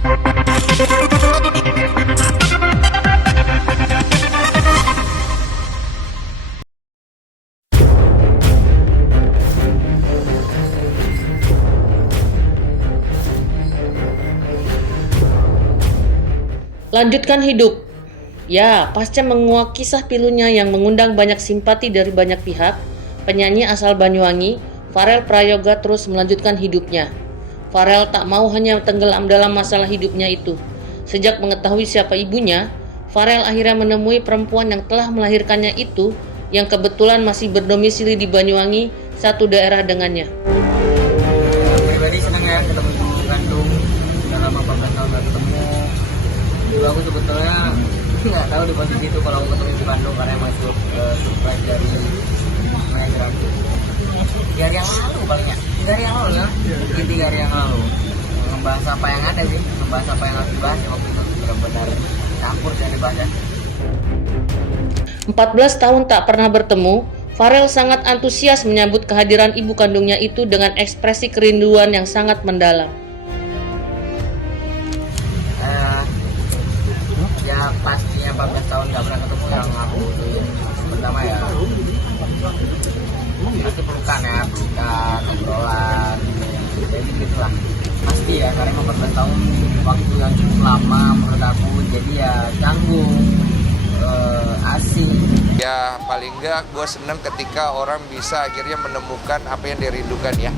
Lanjutkan hidup. Ya, pasca menguak kisah pilunya yang mengundang banyak simpati dari banyak pihak, penyanyi asal Banyuwangi, Farel Prayoga terus melanjutkan hidupnya. Farel tak mau hanya tenggelam dalam masalah hidupnya itu. Sejak mengetahui siapa ibunya, Farel akhirnya menemui perempuan yang telah melahirkannya itu, yang kebetulan masih berdomisili di Banyuwangi, satu daerah dengannya. Pribadi senang ya ketemu ibu kandung, udah lama 14 tahun gak ketemu. Dulu aku sebetulnya nggak tahu di posisi itu kalau aku ketemu ibu kandung karena masuk surprise dari manajer aku. 3 hari yang lalu palingnya, 3 hari yang lalu ya, mungkin 3 hari yang lalu. Ngebahas apa yang ada sih, ngebahas apa yang harus dibahas waktu itu, benar-benar campur dan dibahas. 14 tahun tak pernah bertemu, Farel sangat antusias menyambut kehadiran ibu kandungnya itu dengan ekspresi kerinduan yang sangat mendalam. Ya pastinya 14 tahun gak pernah ketemu yang aku pertama ya pasti pelukan ya, pelukan, obrolan, jadi gitu lah pasti ya, karena 14 tahun waktu yang cukup lama menurut aku, jadi ya canggung, asing. Ya paling enggak gue senang ketika orang bisa akhirnya menemukan apa yang dirindukan ya.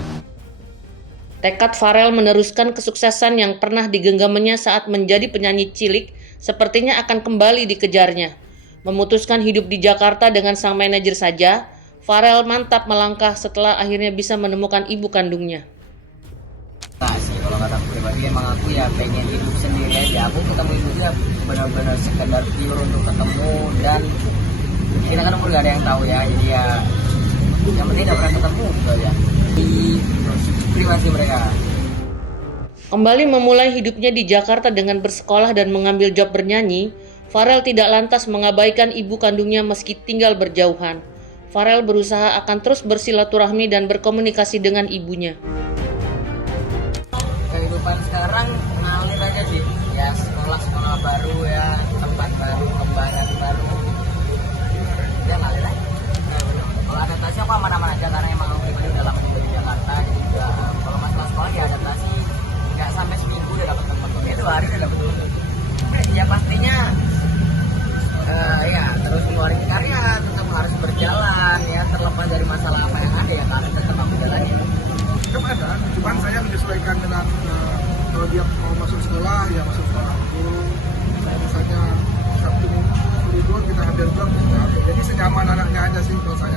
Tekad Farel meneruskan kesuksesan yang pernah digenggamnya saat menjadi penyanyi cilik sepertinya akan kembali dikejarnya. Memutuskan hidup di Jakarta dengan sang manajer saja, Farel mantap melangkah setelah akhirnya bisa menemukan ibu kandungnya. Nah sih, kalau kata aku pribadi emang aku ya pengen hidup sendiri aja. Aku ketemu ibunya benar-benar sekedar pure untuk ketemu, dan kita kan umur gak ada yang tahu ya, jadi ya yang penting gak pernah ketemu gitu aja. Di privasi mereka. Kembali memulai hidupnya di Jakarta dengan bersekolah dan mengambil job bernyanyi, Farel tidak lantas mengabaikan ibu kandungnya meski tinggal berjauhan. Farel berusaha akan terus bersilaturahmi dan berkomunikasi dengan ibunya. Kehidupan sekarang ngalir aja sih, ya sekolah baru ya, tempat baru, kembaran baru, ya ngalir aja. Kalau adaptasi aku aman-aman aja karena emang aku pribadi udah lama di Jakarta juga. Kalau masalah sekolah ya adaptasi nggak sampai seminggu udah dapet temen-temen, itu 2 hari udah dapet temen. Ya pastinya ya terus ngeluarin karya tetap harus berjalan ya, terlepas dari masalah apa yang ada ya karena tetap aku jalanin. Tetap ada, cuman saya menyesuaikan dengan kalau dia mau masuk sekolah ya masuk sekolah dulu. Misalnya Sabtu Minggu kita hampir blok ya. Jadi senyaman anaknya aja sih kalau saya.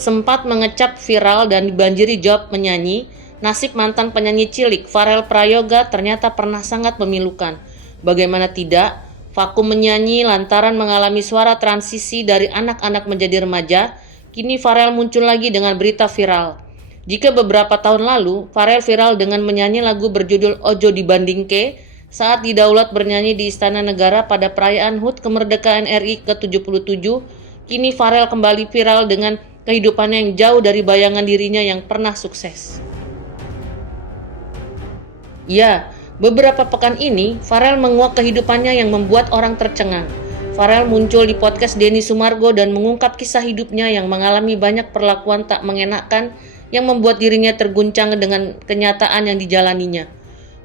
Sempat mengecap viral dan dibanjiri job menyanyi, nasib mantan penyanyi cilik Farel Prayoga ternyata pernah sangat memilukan. Bagaimana tidak, vakum menyanyi lantaran mengalami suara transisi dari anak-anak menjadi remaja, kini Farel muncul lagi dengan berita viral. Jika beberapa tahun lalu, Farel viral dengan menyanyi lagu berjudul Ojo Dibandingke saat didaulat bernyanyi di Istana Negara pada perayaan HUT Kemerdekaan RI ke-77, kini Farel kembali viral dengan kehidupannya yang jauh dari bayangan dirinya yang pernah sukses. Ya, beberapa pekan ini, Farel menguak kehidupannya yang membuat orang tercengang. Farel muncul di podcast Denny Sumargo dan mengungkap kisah hidupnya yang mengalami banyak perlakuan tak mengenakan yang membuat dirinya terguncang dengan kenyataan yang dijalaninya.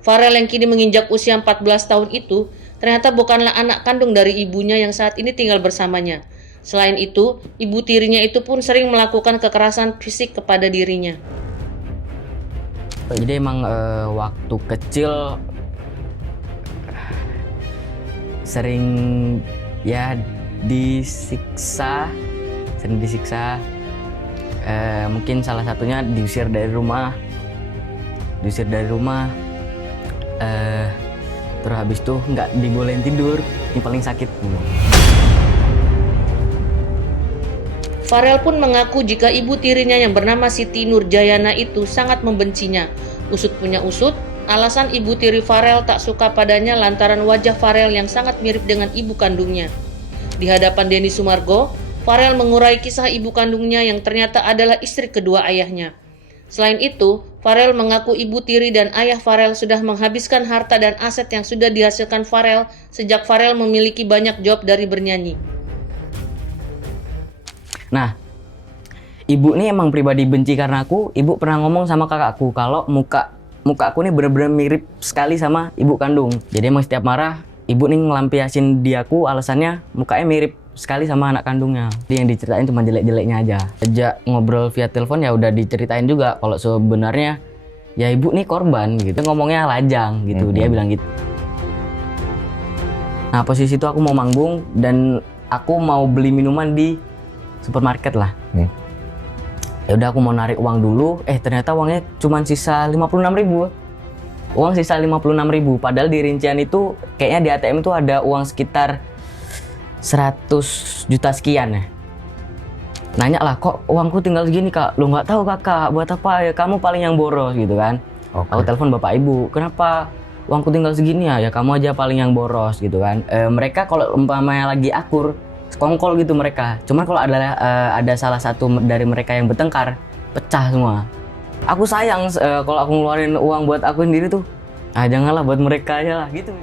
Farel yang kini menginjak usia 14 tahun itu, ternyata bukanlah anak kandung dari ibunya yang saat ini tinggal bersamanya. Selain itu, ibu tirinya itu pun sering melakukan kekerasan fisik kepada dirinya. Jadi emang waktu kecil sering ya disiksa, mungkin salah satunya diusir dari rumah, terus habis itu nggak dibolehin tidur, ini paling sakit. Farel pun mengaku jika ibu tirinya yang bernama Siti Nurjayana itu sangat membencinya. Usut punya usut, alasan ibu tiri Farel tak suka padanya lantaran wajah Farel yang sangat mirip dengan ibu kandungnya. Di hadapan Denny Sumargo, Farel mengurai kisah ibu kandungnya yang ternyata adalah istri kedua ayahnya. Selain itu, Farel mengaku ibu tiri dan ayah Farel sudah menghabiskan harta dan aset yang sudah dihasilkan Farel sejak Farel memiliki banyak job dari bernyanyi. Nah, ibu nih emang pribadi benci karena aku. Ibu pernah ngomong sama kakakku kalau muka aku nih bener-bener mirip sekali sama ibu kandung. Jadi emang setiap marah, ibu nih ngelampiasin di aku alasannya mukanya mirip sekali sama anak kandungnya. Jadi yang diceritain cuma jelek-jeleknya aja. Sejak ngobrol via telepon ya udah diceritain juga kalau sebenarnya ya ibu nih korban gitu. Ngomongnya lajang gitu, dia bilang gitu. Nah, posisi itu aku mau manggung dan aku mau beli minuman di supermarket lah. Ya udah aku mau narik uang dulu, ternyata uangnya cuma sisa 56.000. Uang sisa 56.000, padahal di rincian itu kayaknya di ATM itu ada uang sekitar 100 juta sekian ya. Nanya lah, kok uangku tinggal segini kak? Lo nggak tahu kakak, buat apa ya? Kamu paling yang boros gitu kan. Aku telepon bapak ibu, kenapa uangku tinggal segini ya? Ya kamu aja paling yang boros gitu kan. Mereka kalau umpamanya lagi akur, sekongkol gitu mereka. Cuman kalau ada salah satu dari mereka yang bertengkar, pecah semua. Aku sayang kalau aku ngeluarin uang buat aku sendiri tuh. Janganlah buat mereka aja lah gitu.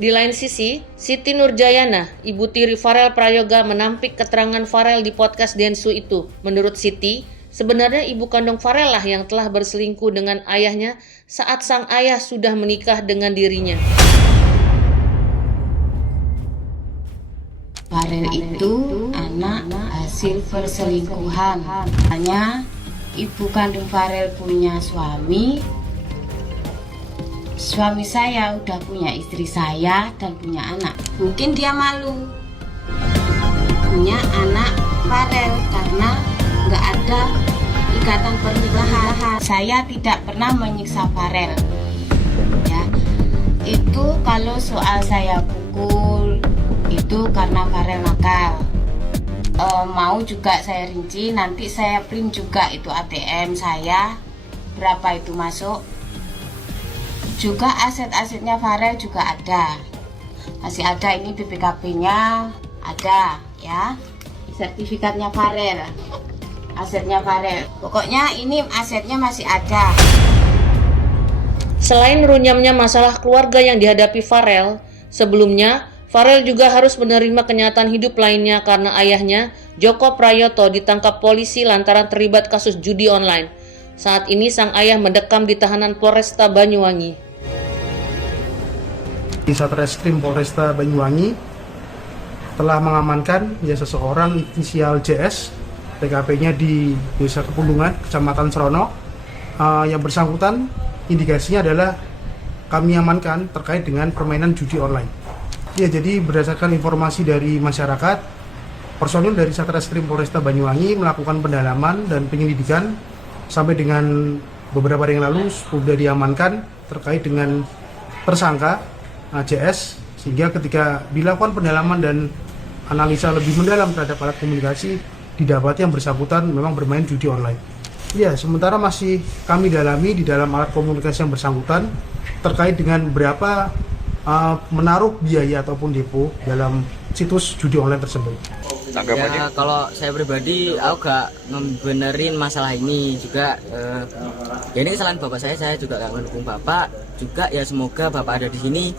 Di lain sisi, Siti Nurjayana, ibu tiri Farel Prayoga menampik keterangan Farel di podcast Densu itu. Menurut Siti, sebenarnya ibu kandung Farel lah yang telah berselingkuh dengan ayahnya saat sang ayah sudah menikah dengan dirinya. Farel itu anak hasil perselingkuhan. Hanya ibu kandung Farel punya suami saya udah punya istri saya dan punya anak. Mungkin dia malu punya anak Farel karena nggak ada ikatan pernikahan. Saya tidak pernah menyiksa Farel. Ya, itu kalau soal saya pukul itu karena Farel nakal. Mau juga saya rinci, nanti saya print juga itu ATM saya berapa itu masuk. Juga aset-asetnya Farel juga ada, masih ada, ini BPKB-nya ada ya, sertifikatnya Farel, asetnya Farel, pokoknya ini asetnya masih ada. Selain runyamnya masalah keluarga yang dihadapi Farel, sebelumnya Farel juga harus menerima kenyataan hidup lainnya karena ayahnya, Joko Prayoto, ditangkap polisi lantaran terlibat kasus judi online. Saat ini sang ayah mendekam di tahanan Polresta Banyuwangi. Di Satreskrim Polresta Banyuwangi telah mengamankan seseorang inisial JS, TKP-nya di Desa Kepundungan, Kecamatan Serono. Yang bersangkutan indikasinya adalah kami amankan terkait dengan permainan judi online. Ya, jadi berdasarkan informasi dari masyarakat, personil dari Satreskrim Polresta Banyuwangi melakukan pendalaman dan penyelidikan sampai dengan beberapa hari yang lalu sudah diamankan terkait dengan tersangka JS, sehingga ketika dilakukan pendalaman dan analisa lebih mendalam terhadap alat komunikasi, didapati yang bersangkutan memang bermain judi online. Ya, sementara masih kami dalami di dalam alat komunikasi yang bersangkutan terkait dengan berapa menaruh biaya ataupun depo dalam situs judi online tersebut. Ya, kalau saya pribadi, aku gak ngebenerin masalah ini juga. Ya ini kesalahan bapak saya juga gak mendukung bapak. Juga ya semoga bapak ada di sini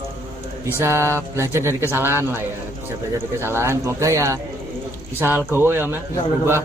bisa belajar dari kesalahan lah ya, bisa belajar dari kesalahan. Semoga ya bisa legowo ya, berubah.